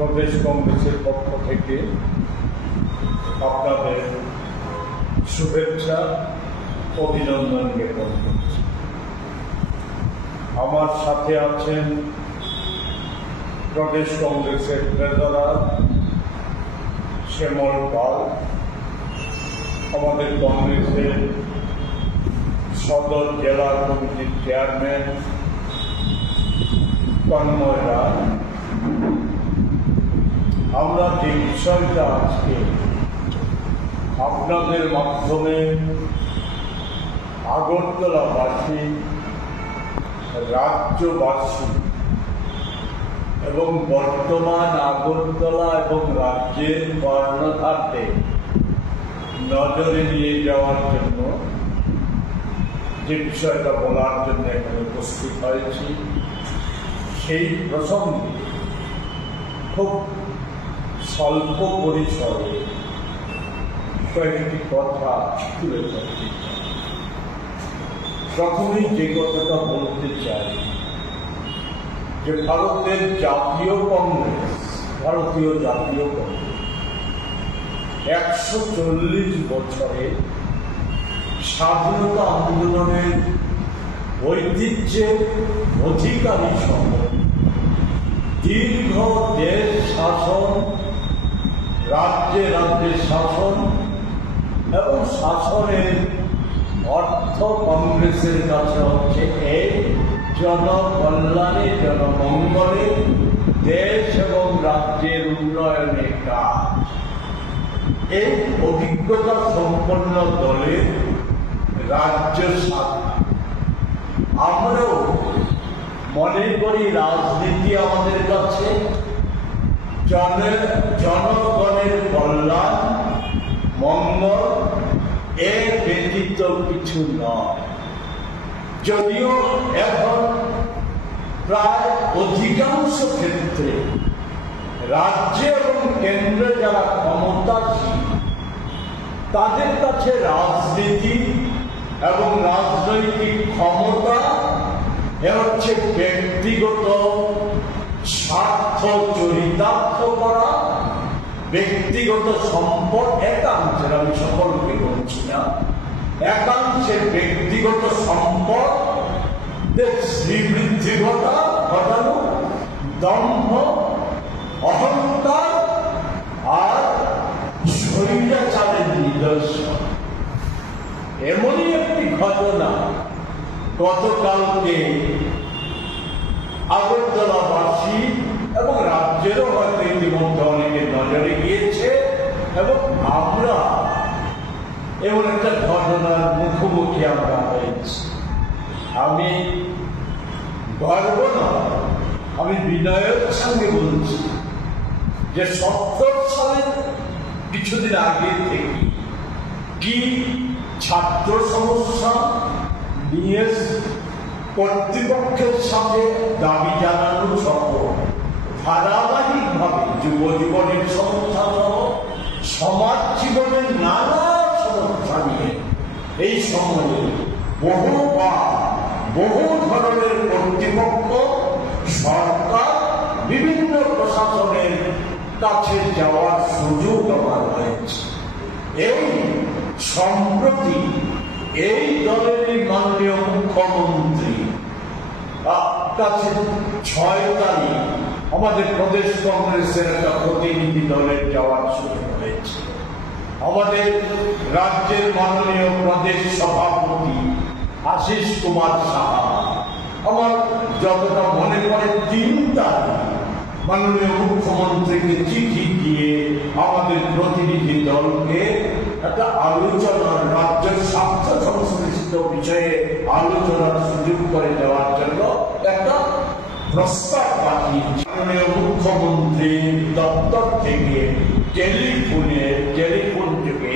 প্রদেশ কংগ্রেসের পক্ষ থেকে আপনাদের শুভেচ্ছা, অভিনন্দন জ্ঞাপন করছি। আমার সাথে আছেন প্রদেশ কংগ্রেসের ট্রেজারার শ্যামল পাল, আমাদের কংগ্রেসের সদর জেলা কমিটির চেয়ারম্যান তন্ময় রায় আমরা যে বিষয়টা আজকে আপনাদের মাধ্যমে আগরতলাবাসী, রাজ্যবাসী এবং বর্তমান আগরতলা এবং রাজ্যের কর্ণধারকে নজরে নিয়ে যাওয়ার জন্য, যে বিষয়টা বলার জন্য এখানে উপস্থিত হয়েছি, সেই প্রসঙ্গে খুব স্বল্প পরিসরে কয়েকটি কথা তুলে ধরতে প্রথমেই যে কথাটা বলতে চাই, যে ভারতের জাতীয় কংগ্রেস, ভারতীয় জাতীয় কংগ্রেস একশো চল্লিশ বছরে স্বাধীনতা আন্দোলনের ঐতিহ্যের অধিকারী সহ দীর্ঘ দেশ শাসন রাজ্যে রাজ্যে শাসন এবং শাসনের অর্থ কংগ্রেসের কাছে হচ্ছে এই জনকল্যাণে, জনমঙ্গলে, দেশ এবং রাজ্যের উন্নয়নের কাজ। এই অভিজ্ঞতা সম্পন্ন দলের রাজ্য শাখা আমরাও মনে করি রাজনীতি আমাদের কাছে জন জনগণের কল্যাণ, মঙ্গল এর ব্যতীত কিছু নয়। যদিও এখন প্রায় অধিকাংশ ক্ষেত্রে রাজ্যে এবং কেন্দ্রে যারা ক্ষমতাশীল, তাদের কাছে রাজনীতি এবং রাজনৈতিক ক্ষমতা এ হচ্ছে ব্যক্তিগত স্বার্থ চরিতার্থ করা ব্যক্তিগত সম্পদ একাংশের, আমি সকলকে বলছি না, একাংশের ব্যক্তিগত সম্পদ শ্রীবৃদ্ধি ঘটা, ঘটানো, দম্ভ, অহংকার আর স্বৈরাচারের নিদর্শন। এমনই একটি ঘটনা গতকালকে আগরতলাবাসী এবং রাজ্যেরও হয়তো ইতিমধ্যে অনেকের নজরে গিয়েছে এবং আমরা এমন একটা ঘটনার মুখোমুখি আমরা হয়েছি। আমি গর্ব না আমি বিনয়ের সঙ্গে বলছি যে সত্তর সালের কিছুদিন আগে থেকে কি ছাত্র সমস্যা নিয়ে কর্তৃপক্ষের সাথে দাবি জানানো সহ ধারাবাহিকভাবে যুব জীবনের সমস্যা সমাজ জীবনের নানা সমস্যা নিয়ে এই সময়ে বহুবার বহু ধরনের কর্তৃপক্ষ, সরকার, বিভিন্ন প্রশাসনের কাছে যাওয়ার সুযোগ আমার হয়েছে এই সম্প্রতি এই দলেরই মাননীয় মুখ্যমন্ত্রী কাছে আমাদের প্রদেশ কংগ্রেসের একটা প্রতিনিধি দলের যাওয়ার সুযোগ হয়েছে। আমাদের রাজ্যের মাননীয় প্রদেশ সভাপতি আশিস কুমার সাহা। আমার যতটা মনে পড়ে, তিন তারিখ মাননীয় মুখ্যমন্ত্রীকে চিঠি দিয়ে আমাদের প্রতিনিধি দলকে একটা আলোচনার রাজ্যের স্বার্থ সংশ্লিষ্ট বিষয়ে আলোচনার সুযোগ করে দেওয়ার জন্য একটা প্রস্তাব পাঠিয়েছি মাননীয় মুখ্যমন্ত্রী দপ্তর থেকে টেলিফোনে, টেলিফোন যোগে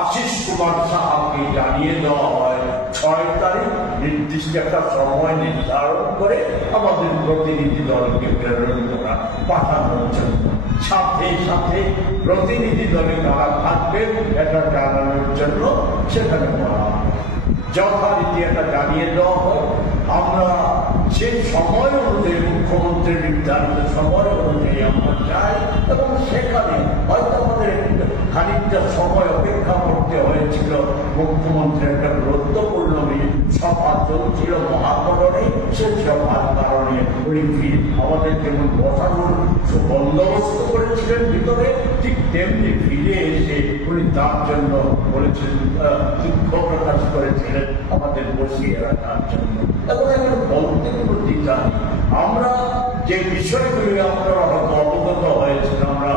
আশিস কুমার সাহাকে জানিয়ে দেওয়া হয়, ছয় তারিখ নির্দিষ্ট একটা সময় নির্ধারণ করে আমাদের প্রতিনিধি দলকে প্রেরণ করা পাঠানোর জন্য সাথে সাথে প্রতিনিধি দলে কারা থাকবেন, এটা জানানোর জন্য সেখানে বলা। যথারীতি এটা জানিয়ে দেওয়া হয়। আমরা সেই সময় অনুযায়ী মুখ্যমন্ত্রীর নির্ধারিত সময় অনুযায়ী আমরা যাই এবং সেখানে হয়তো আমাদের খানিকটা সময় অপেক্ষা করতে হয়েছিল। মুখ্যমন্ত্রী একটা গুরুত্বপূর্ণ সভা চলছিল মহাকরণে সে সভার কারণে আমাদের যেমন বসানোর বন্দোবস্ত করেছিলেন ভিতরে ঠিক তেমনি ফিরে এসে উনি তার জন্য বলেছেন আহ, দুঃখ প্রকাশ করেছিলেন আমাদের বসিয়ে রাখার জন্য। এবং এখন বলতে কোনো আমরা যে বিষয়গুলি আপনারা হয়তো অবগত হয়েছেন আমরা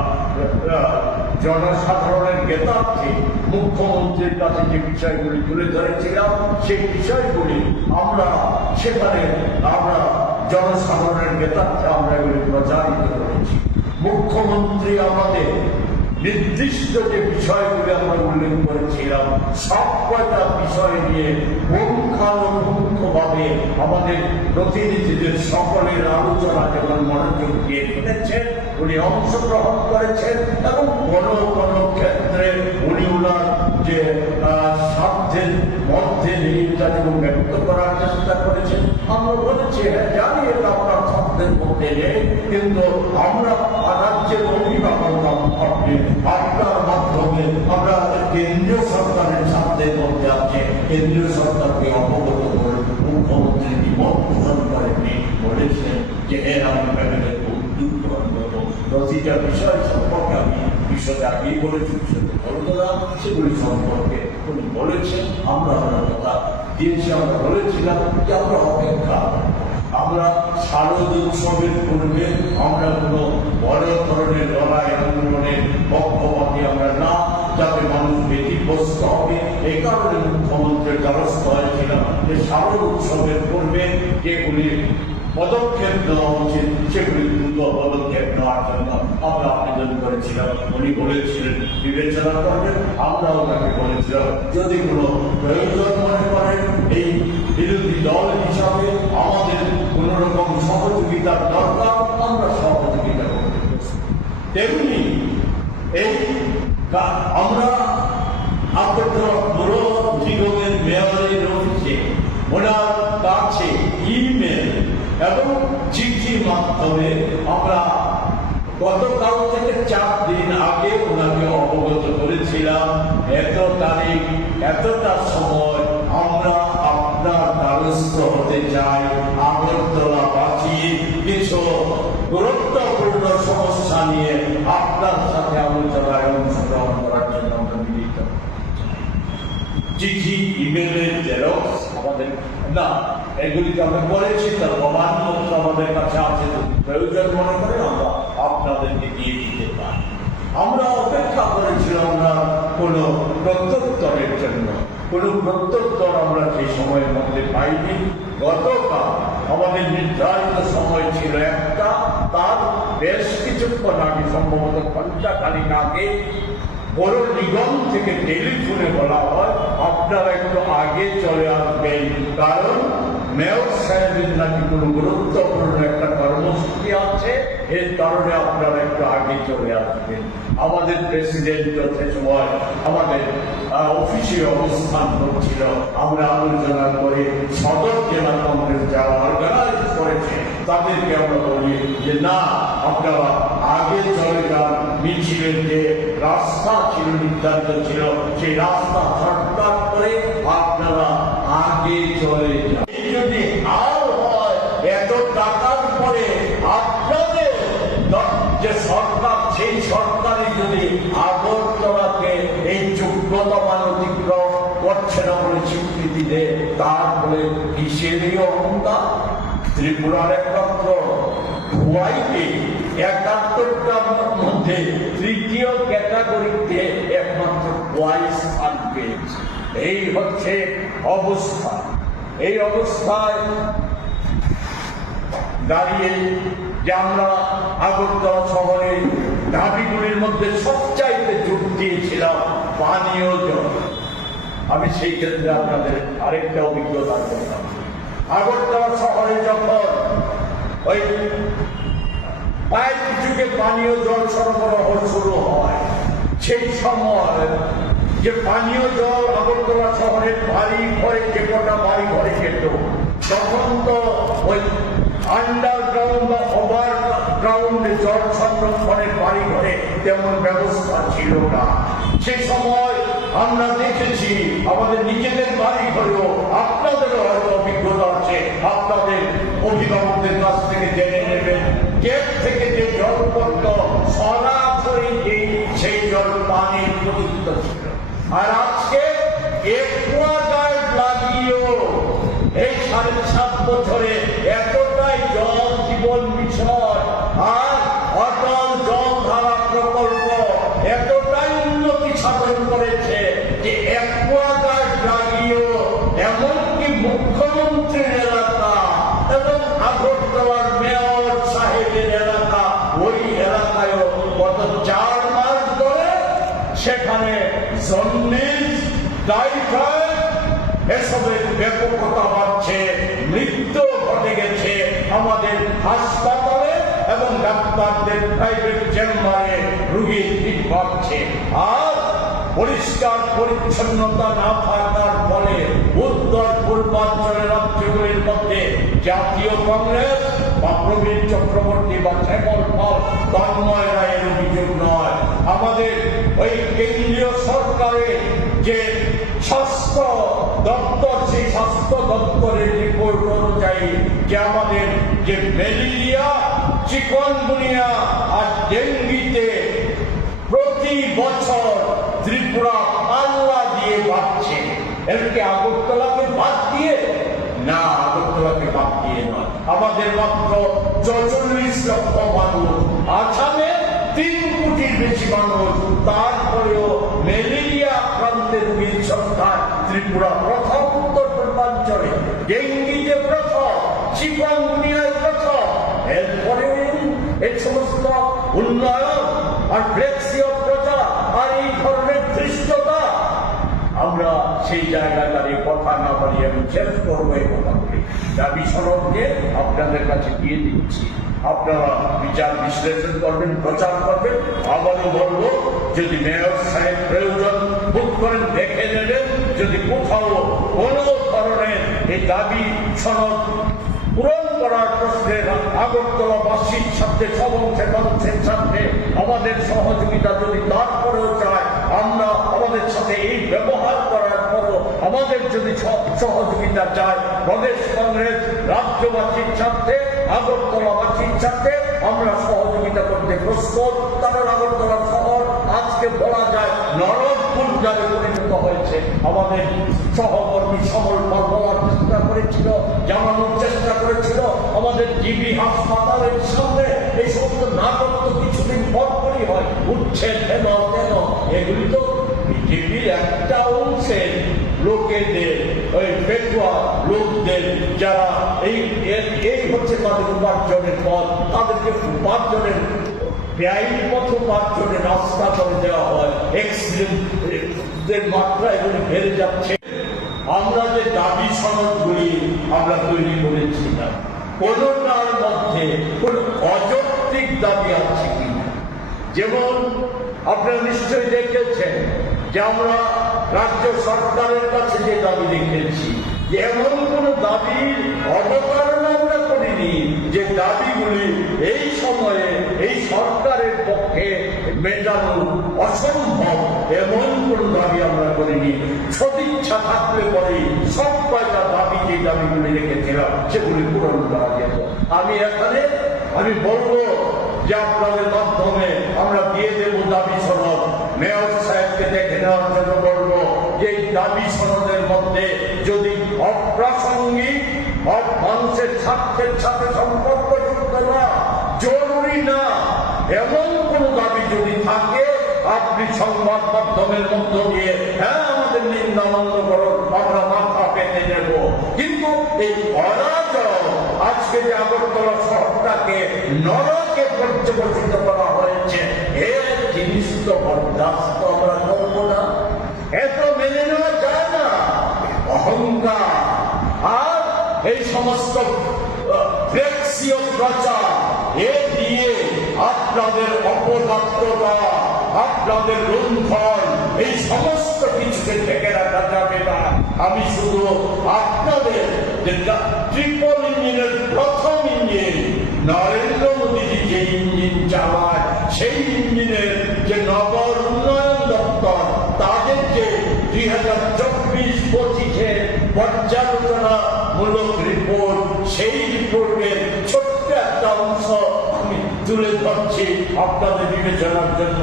জনসাধারণের জ্ঞাতার্থে মুখ্যমন্ত্রীর কাছে যে বিষয়গুলি তুলে ধরেছিলাম, সেই বিষয়গুলি আমরা সেখানে আমরা জনসাধারণের জ্ঞাতার্থে আমরা এগুলি প্রচারিত করেছি। মুখ্যমন্ত্রী আমাদের নির্দিষ্ট যে বিষয়গুলি আমরা উল্লেখ করেছিলাম, সব কয়টা বিষয় নিয়ে পুঙ্খানুপুঙ্খভাবে আমাদের প্রতিনিধিদের সকলের আলোচনা যেমন মনোযোগ দিয়ে শুনেছেন, উনি অংশগ্রহণ করেছেন এবং কোন কোন ক্ষেত্রে উনি ওনার যে স্বার্থের মধ্যে নিজটা যেমন ব্যক্ত করার চেষ্টা করেছেন, আমরা বলেছি হ্যাঁ জানি এটা আপনার স্বার্থের মধ্যে নেই, কিন্তু আমরা রাজ্যের অভিভাবক আপনি আপনার মাধ্যমে আমরা কেন্দ্রীয় সরকারের স্বার্থের মধ্যে আছে কেন্দ্রীয় সরকারকে অবগত করে মুখ্যমন্ত্রী নিমন্ত্রণ করেননি, বলেছেন যে এর আমি প্যানেলের উদ্যোগ করব প্রতিটা বিষয় সম্পর্কে আমি বিষয়ে আগেই বলেছি বিষয়তে বলব না, সেগুলি সম্পর্কে উনি বলেছেন, আমরা ওনার কথা দিয়েছি, আমরা বলেছিলাম যে আমরা অপেক্ষা। আমরা শারদ উৎসবের পূর্বে আমরা কোনো বড় ধরনের লড়াই আন্দোলনের পক্ষপাতি আমরা না, যাতে মানুষ ব্যতিগ্রস্ত হবে। এই কারণে মুখ্যমন্ত্রীর দ্বারস্থ হয়েছিলাম যে শারদ উৎসবের পূর্বে যেগুলি পদক্ষেপ নেওয়া উচিত, সেগুলি দ্রুত পদক্ষেপ নেওয়ার জন্য আমরা আবেদন করেছিলাম। উনি বলেছিলেন, বিবেচনা করবেন আমরা ওনাকে বলেছিলাম। যদি কোনো প্রয়োজন মনে করেন, এই বিরোধী দল হিসাবে তেমনি এই আমরা ওনার কাছে ইমেল এবং মাধ্যমে আমরা গতকাল থেকে চার দিন আগে ওনাকে অবগত করেছিলাম, এত তারিখ, এতটা সময় আমরা আপনার দ্বারস্থ হতে চাই আগরতলা বাঁচিয়ে কিছু সমস্যা নিয়ে আপনার সাথে আলোচনায় অংশগ্রহণ করার জন্য আমরা মিলিত। চিঠি ইমেলের জেরক্স আমাদের না, এগুলিকে আমরা করেছি, তার প্রমাণপত্র আমাদের কাছে আছে যদি প্রয়োজন মনে করে আমরা আপনাদেরকে দিয়ে দিতে পারি। আমরা অপেক্ষা করেছিলাম না কোনো প্রত্যুত্তরের জন্য। কোনো প্রত্যুত্তর আমরা সেই সময়ের মধ্যে পাইনি, গতকাল আমাদের নির্ধারিত সময় ছিল একটা, তার বেশ কিছুক্ষণ আগে সম্ভবত ঘণ্টা খানিক আগে বড় নিগম থেকে টেলিফোনে বলা হয়, আপনারা একটু আগে চলে আসবেন। কারণ মেয়র সাহেবের নাকি কোনো গুরুত্বপূর্ণ একটা এর কারণে আপনারা একটু আগে চলে আসবেন আমাদের প্রেসিডেন্ট সে সময় আমাদের অফিসে অবস্থান করছিল। আমরা আলোচনা করে সদর জেলা কংগ্রেস যারা অর্গানাইজ করেছে, তাদেরকে আমরা বলি যে, না, আপনারা আগে চলে যান। মিছিলের যে রাস্তা ছিল, নির্ধারিত ছিল, সেই রাস্তা শর্টকাট করে আপনারা আগে চলে যান। অতিক্রম করছে না বলে স্বীকৃতি দেয় কিসেরই অহংকার। ত্রিপুরার একমাত্র একাত্তরটার মধ্যে তৃতীয় ক্যাটাগরিতে একমাত্র স্থান পেয়েছে। এই হচ্ছে অবস্থা। এই অবস্থায় দাঁড়িয়ে যে আমরা আগরতলা শহরে দাবিগুলির মধ্যে সবচাইতে জোর দিয়েছিলাম জল আমি সেই ক্ষেত্রে আপনাদের আরেকটা অভিজ্ঞতা করলাম আগরতলা শহরে যখন ওই পাইপ যুগে পানীয় জল সরবরাহ শুরু হয়, সেই সময় যে পানীয় জল আগরতলা শহরের বাড়ি ঘরে, যে কটা বাড়ি ঘরে যেত তখন তো ওই আন্ডারগ্রাউন্ড বা ওভার গ্রাউন্ডে জল সংরক্ষণের বাড়ি ঘরে তেমন ব্যবস্থা ছিল না। সে সময় আমরা দেখেছি আমাদের নিজেদের বাড়ি ঘরেও আপনাদেরও হয়তো অভিজ্ঞতা আছে। আপনাদের অভিভাবকদের কাছ থেকে জেনে নেবেন গেট থেকে যে জল পড়ত, সরাসরি এই সেই জল পানির প্রযুক্ত ছিল। আর আজকে একুয়াগার্ড লাগিয়েও এই সাড়ে সাত বছরে এতটাই জল জীবন বিষয় টাইফয়েড এসবের ব্যাপকতা বাড়ছে মৃত্যু ঘটে গেছে আমাদের হাসপাতালে এবং ডাক্তারদের প্রাইভেট চেম্বারে রুগীর ভিড় বাড়ছে আর পরিষ্কার পরিচ্ছন্নতা না থাকার ফলে উত্তর পূর্বাঞ্চলের রাজ্যগুলির মধ্যে জাতীয় কংগ্রেস বা প্রবীণ চক্রবর্তী বা শ্যামল পাল তন্ময় রায়ের অভিযোগ নয়। আমাদের ওই কেন্দ্রীয় সরকারের যে স্বাস্থ্য দপ্তর, সেই স্বাস্থ্য দপ্তরের রিপোর্ট অনুযায়ী যে আমাদের যে ম্যালেরিয়া চিকনগুনিয়া আর ডেঙ্গিতে প্রতি বছর ত্রিপুরা পাল্লা দিয়ে বাড়ছে। এরকে আগরতলাকে বাদ দিয়ে? না আগরতলাকে বাদ দিয়ে নয়। আমাদের মাত্র চৌচল্লিশ লক্ষ মানুষ আসামে তিন কোটির বেশি মানুষ, তারপরেও ম্যালেরিয়া আক্রান্তের রোগীর সংখ্যা ত্রিপুরা প্রথম, উত্তর পূর্বাঞ্চলে ডেঙ্গিতে প্রথম চিকনগুনিয়ায় প্রথম, এরপরে এই সমস্ত উন্নয়ন আর ফ্লেক্সিও প্রচার আর এই ধরনের ধৃষ্টতা, আমরা সেই দাঁড়িয়ে কথা না বাড়িয়ে আমি শেষ করব এই কথাগুলি। দাবি সনদকে আপনাদের কাছে দিয়ে দিচ্ছি। আপনারা বিচার বিশ্লেষণ করবেন, প্রচার করবেন। আবারও বলব, যদি মেয়র সাহেব প্রয়োজন বোধ করেন, দেখে নেবেন যদি কোথাও কোনো ধরনের এই দাবি, সনদ পূরণ করার প্রশ্নে আগরতলাবাসীর সাথে সমংসে মানুষের সাথে আমাদের সহযোগিতা যদি তারপরেও চায়, আমরা আমাদের সাথে এই ব্যবহার করার পরও আমাদের যদি সহ- সহযোগিতা চায়, প্রদেশ কংগ্রেস রাজ্যবাসীর স্বার্থে আগরতলাবাসীর স্বার্থে আমরা সহযোগিতা করতে প্রস্তুত। কারণ আগরতলা শহর আজকে বলা যায় নরক গুঞ্জারে পরিণত হয়েছে। আমাদের সহকর্মী সমল পাল চেষ্টা করেছিল, জানানোর চেষ্টা করেছিল। আমাদের জিবি হাসপাতালের সামনে এই সমস্ত নাটক তো কিছুদিন পর পরই হয়। উঠছে কেন কেন? এগুলি তো বিজেপির একটা অংশের লোকেদের, ওই পেটুয়া লোকদের যারা এই এই হচ্ছে তাদের উপার্জনের পথ। তাদেরকে উপার্জনের বেআইনি পথ উপার্জনে রাস্তা করে দেওয়া হয়। এক্সিডেন্টের মাত্রা এখন বেড়ে যাচ্ছে। আমরা যে দাবি সনদগুলি আমরা তৈরি করেছিলাম কোনোটার মধ্যে কোন অযৌক্তিক দাবি আছে কিনা যেমন আপনারা নিশ্চয়ই দেখেছেন যে আমরা রাজ্য সরকারের কাছে যে দাবি রেখেছি যে এমন কোন দাবির অবতারণা আমরা করিনি যে দাবিগুলি এই সময়ে এই সরকারের পক্ষে মেটানো অসম্ভব, এমন কোন দাবি আমরা করিনি। সদিচ্ছা থাকলে পরে সব কয়টা দাবি যে দাবিগুলি রেখেছিলাম, সেগুলি পূরণ করা যেত। আমি এখানে, আমি বলব যে আপনাদের মাধ্যমে আমরা দিয়ে দেব দাবি সনদ মেয়র সাহেবকে দেখে নেওয়ার জন্য বলব যে এই দাবি সনদের মধ্যে যদি অপ্রাসঙ্গিক অপ মানুষের স্বার্থের সাথে সম্পর্কযুক্ত না জরুরি না এমন কোন দাবি যদি থাকে আপনি সংবাদ মাধ্যমের মধ্য দিয়ে হ্যাঁ আমাদের নিন্দানন্দ করো, আমরা মাথা পেতে নেব কিন্তু এই অরাজক আজকে যে আগরতলা শহরটাকে নরকে পর্যবসিত করা হয়েছে, এর জিনিস তো বরদাস্ত আমরা করব না। এত মেনে নেওয়া যায় না। অহংকার আর এই সমস্ত প্রচার, এ দিয়ে আপনাদের অপদার্থতা আপনাদের এই সমস্ত কিছুকে রাখা যাবে না। আমি শুধু আপনাদের যে ট্রিপল ইঞ্জিনের প্রথম ইঞ্জিন নরেন্দ্র মোদী যে ইঞ্জিন চালায়, সেই ইঞ্জিনের যে নগর উন্নয়ন দপ্তর, তাদের যে দুই হাজার চব্বিশ পঁচিশের পর্যালোচনামূলক রিপোর্ট সেই রিপোর্টের ছোট্ট একটা অংশ তুলে ধরছি আপনাদের বিবেচনার জন্য।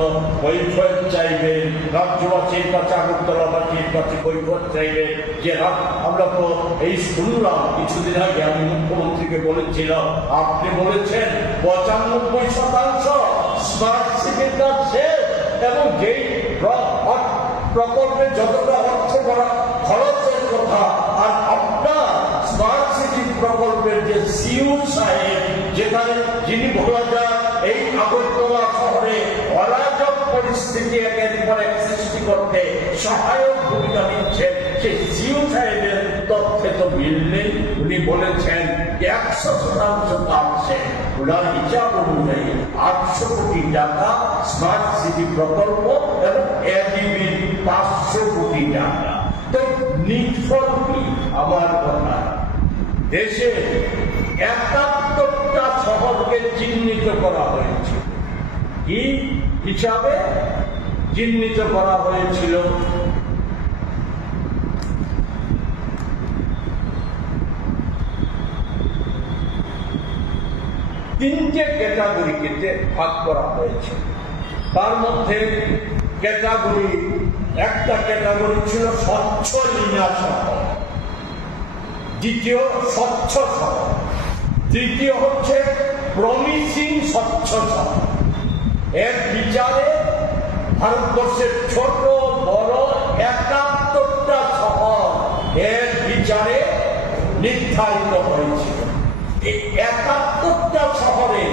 চাইবে, রাজ্যবাসীর কাছে আগরতলাবাসীর কাছে কৈফত চাইবে যে আমরা তো এই শুনলাম, কিছুদিন আগে আমি মুখ্যমন্ত্রীকে বলেছিলাম, আপনি বলেছেন পঁচানব্বই শতাংশ স্মার্ট সিটির কাজ শেষ এবং যেই প্রকল্পে যতটা অর্থ করা খরচের কথা আর আপনার স্মার্ট সিটি প্রকল্পের যে সিউ সাহেব যেখানে যিনি যায় এই আগরতলা শহরে অরাজক পরিস্থিতি একের পর এক সৃষ্টি করতে সহায়ক ভূমিকা নিচ্ছেন, সেই সিউ সাহেবের তথ্যে তো মিল নেই। উনি বলেছেন, একশো শতাংশ পাচ্ছে ওনার হিসাব অনুযায়ী আটশো কোটি টাকা স্মার্ট সিটি প্রকল্প এবং এডিবির পাঁচশো কোটি টাকা। তো নির্ভর কি আমার কথা। দেশে একাত্তরটা শহরকে চিহ্নিত করা হয়েছে কি হিসাবে চিহ্নিত করা হয়েছিল? তিনটে ক্যাটাগরিকে ভাগ করা হয়েছে, তার মধ্যে ক্যাটাগরি, একটা ক্যাটাগরি ছিল স্বচ্ছ শহর। দ্বিতীয় স্বচ্ছ শহর তৃতীয় হচ্ছে প্রমিসিং স্বচ্ছ শহর এর বিচারে ভারতবর্ষের ছোট, বড়, একাত্তরটা শহর এর বিচারে নির্ধারিত হয়েছিল। এই একাত্তরটা শহরে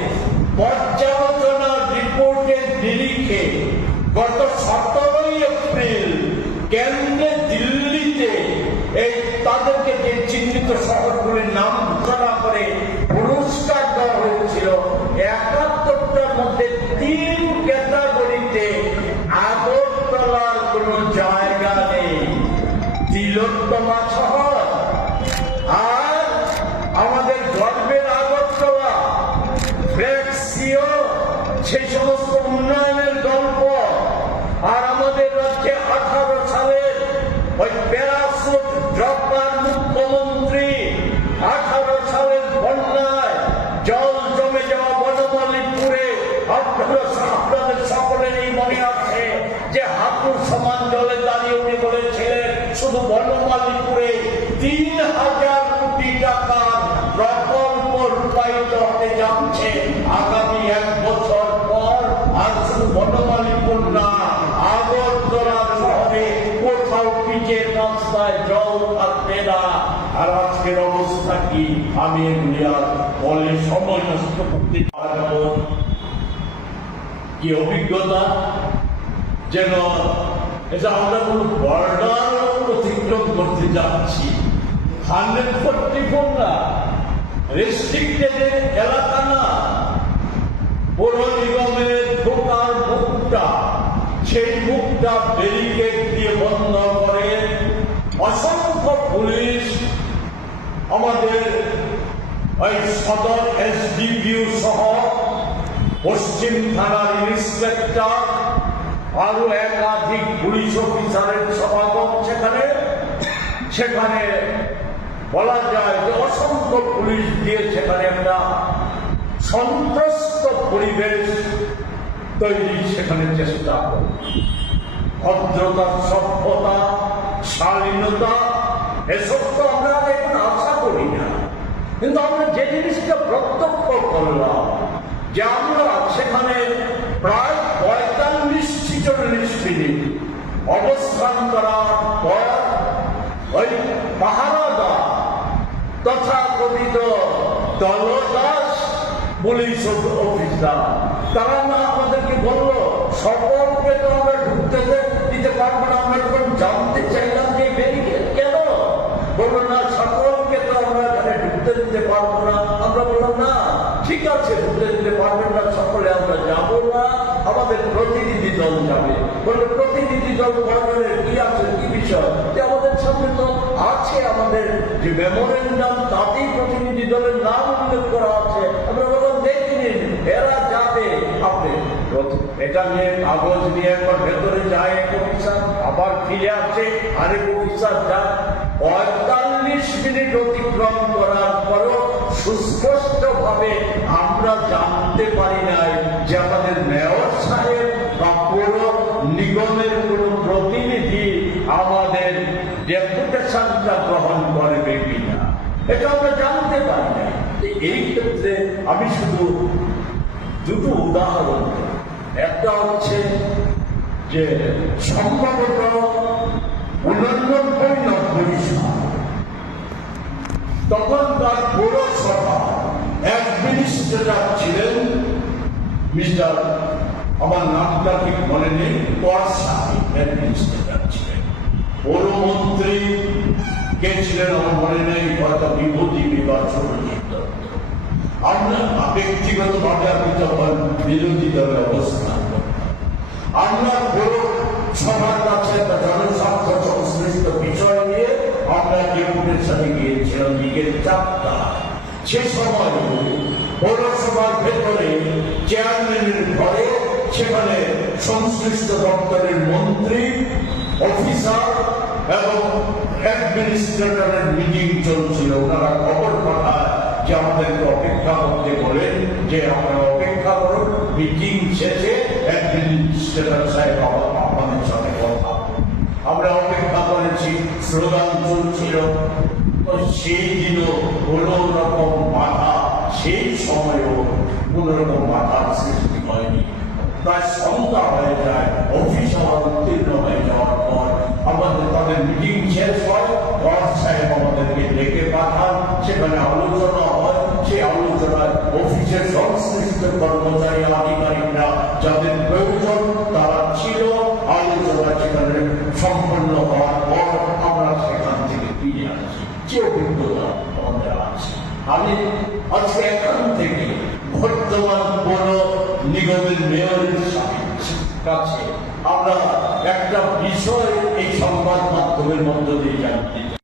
ফ্লেক্সিও সেই সমস্ত উন্নয়নের গল্প আর আমাদের রাজ্যে পারব অভিজ্ঞতা? যেন আমরা কোন বর্ডার অতিক্রম করতে যাচ্ছি। এলাকা না। পৌর নিগমের ঢোকার মুখটা, সেই মুখটা ব্যারিকেড দিয়ে বন্ধ করে অসংখ্য পুলিশ আমাদের ওই সদর এসডিপিউ সহ পশ্চিম থানার ইন্সপেক্টর আরও একাধিক পুলিশ অফিসারের সমাগম সেখানে। সেখানে বলা যায় যে অসংখ্য পুলিশ দিয়ে সেখানে একটা সন্ত্রস্ত পরিবেশ তৈরি সেখানে চেষ্টা করে। ভদ্রতা, সভ্যতা, শালীনতা, এসব তো আমরা এখন আশা করি না। কিন্তু আমরা যে জিনিসটা প্রত্যক্ষ করলাম, যে আমরা সেখানে প্রায় পঁয়তাল্লিশ ছিচল্লিশ মিনিট অবস্থান করার পর ওই পাহারাদা তথা কথিত দলদাস পুলিশ অফিসার, তারা না আমাদেরকে বলল, সকলকে তো আমরা ঢুকতে দিতে পারব না আমরা যখন জানতে চাইলাম যে বেরিয়ে কেন বলল না সকলকে তো আমরা এখানে ঢুকতে দিতে পারব না আমরা বললাম না ঠিক আছে দিতে পারবেন সকলে, আমরা যাব না। আমাদের প্রতিনিধি দল যাবে। বলল প্রতিনিধি দল কয়জনের কি আছে, কি বিষয়? যে আমাদের সামনে তো আছে আমাদের যে মেমোরেন্ডাম তাতেই প্রতিনিধি দলের নাম উল্লেখ করা আছে। আমরা বললাম, দেখে নিন, এরা যাবে। আপনি এটা নিয়ে কাগজ নিয়ে একবার ভেতরে যায় এক অফিসার, আবার ফিরে আসে আরেক অফিসার যায় পঁয়তাল্লিশ মিনিট অতিক্রম করার পরও সুস্পষ্ট ভাবে আমরা জানতে পারি নাই যে আমাদের মেয়র সাহেব বা পুরো নিগমের কোন প্রতিনিধি আমাদের ডেপুটেশনটা গ্রহণ করবে কিনা, এটা আমরা জানতে পারি না এই ক্ষেত্রে আমি শুধু দুটো উদাহরণ একটা হচ্ছে যে সম্ভবত উননব্বই তখন তার পৌরসভা অ্যাডমিনিস্ট্রেটর ছিলেন। মিস্টার, আমার নামটা ঠিক মনে নেই অ্যাডমিনিস্ট্রেটর ছিলেন। পৌরমন্ত্রী কে ছিলেন আমার মনে নেই, হয়তো বিভূতি বিবাহ দত্ত আমরা ব্যক্তিগত ভাবে আমি তখন বিরোধী দলে অবস্থান। আমরা পুরো সবার কাছে জনস্বার্থ সংশ্লিষ্ট বিষয় নিয়ে আমরা ডেপুটেশনে গিয়েছিলাম চারটা সে সময় পৌরসভার ভেতরে চেয়ারম্যানের ঘরে সেখানে সংশ্লিষ্ট দপ্তরের মন্ত্রী অফিসার এবং অ্যাডমিনিস্ট্রেটরের মিটিং চলছিল ওনারা খবর পাঠায় যে আমাদেরকে অপেক্ষা করতে বলেন যে আপনারা অপেক্ষা করুন মিটিং শেষে অ্যাডমিনিস্ট্রেটর সাহেব আপনাদের সাথে কথা আমরা অপেক্ষা করেছি স্লোগান চলছিল সেই দিনও কোন রকম বাধা, সেই সময়েও কোন রকম বাধার সৃষ্টি হয়নি। প্রায় সন্ধ্যা হয়ে যায়, অফিস আমার উত্তীর্ণ হয়ে যাওয়ার পর আমাদের তাদের মিটিং শেষ হয় দশ সাহেব আমাদেরকে ডেকে পাঠান, সেখানে আলোচনা হয়, সেই আলোচনায় অফিসের সংশ্লিষ্ট কর্মচারী, আধিকারিকরা যাদের প্রয়োজন তারা ছিল, আলোচনা সেখানে সম্পন্ন হওয়ার পর আমরা সেখান থেকে ফিরে আসি। যে অভিজ্ঞতা আমাদের আমি আজকে এখন থেকে বর্তমান বড় নিগমের মেয়রের কাছে আমরা একটা বিষয় এই সংবাদ মাধ্যমের মধ্য দিয়ে জানতে।